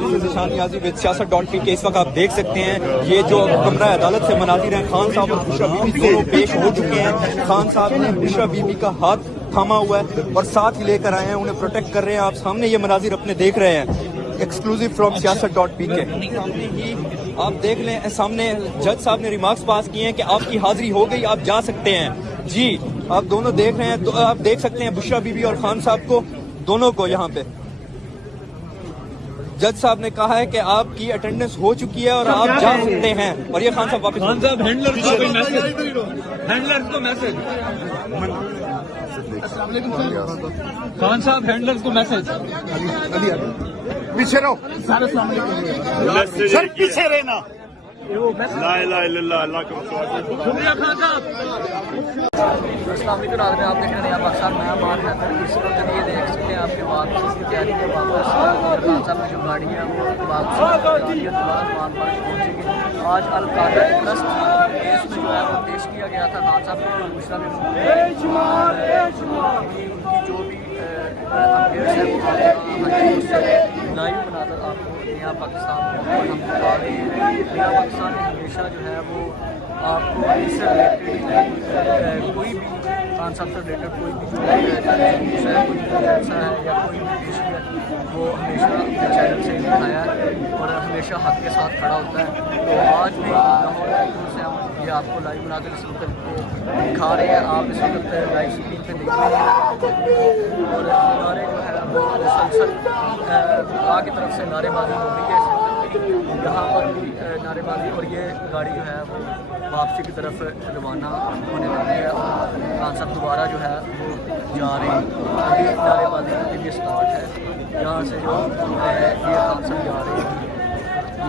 Niazi with siyaasat.p के इस वक्त आप देख सकते हैं ये जो कमरा अदालत से मनाजिर हैं। खान साहब और बुशरा बीबी दोनों पेश हो चुके हैं। खान साहब ने बुशरा बीबी का हाथ थामा हुआ है और साथ ही लेकर आए हैं, उन्हें प्रोटेक्ट कर रहे हैं। आप सामने ये मनाजिर अपने देख रहे हैं, एक्सक्लूसिव फ्रॉम siyaasat.p के। सामने ही आप देख लें, सामने जज साहब ने रिमार्क्स पास किए हैं कि आपकी हाजिरी हो गई, आप जा सकते हैं। जी आप दोनों देख रहे हैं, तो आप देख सकते हैं बुशरा बीबी और खान साहब को, दोनों को यहाँ पे जज साहब ने कहा है कि आपकी अटेंडेंस हो चुकी है और आप जा सकते हैं। और ये खान साहब वापस, खान साहब हैंडलर को कोई मैसेज, हैंडलर को मैसेज, खान साहब हैंडलर को मैसेज, पीछे रहो सर, पीछे रहना। ला इलाहा इल्लल्लाह, अल्लाह का शुक्रिया खान साहब। अस्सलाम वालेकुम, आज में आप देख रहे हैं नया पाकिस्तान, मैं अमान हैदर। इस वक्त ये देख सकते हैं आपके वापसी की तैयारी है। वापस खान साहब की जो गाड़ी है वो वापसी मान पर पहुँचेगी। आज अल कायदा ट्रस्ट केस में जो है वो पेश किया गया था खान साहब को, बुशरा बीबी उनकी जो भी अपडेट्स है वो लाइव बनाकर आपको नया पाकिस्तान हम बता रहे हैं। नया पाकिस्तान हमेशा जो है वो आपको इससे रिलेटेड कोई भी खान साहब से रिलेटेड कोई भी जो है कोई जलसा है या कोई भी पेशी है वो हमेशा अपने चैनल से दिखाया है और हमेशा हक के साथ खड़ा होता है। तो आज भी लाहौर से हम ये आपको लाइव बनाकर इस वक्त दिखा रहे हैं। आप इस वक्त लाइव स्क्रीन पर देख रहे हैं और नारे जो है वो मुसलसल आगे तरफ से नारेबाजी हो रही है। यहाँ पर भी नारेबाजी, और ये गाड़ी जो है वो वापसी की तरफ रवाना होने वाली है और खान साहब दोबारा जो है वो जा रहे हैं। अभी नारेबाजी के लिए स्टार्ट है। यहाँ से जो ये खान साहब जा रहे हैं,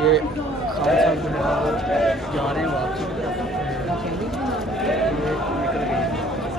ये खान साहब जो है वो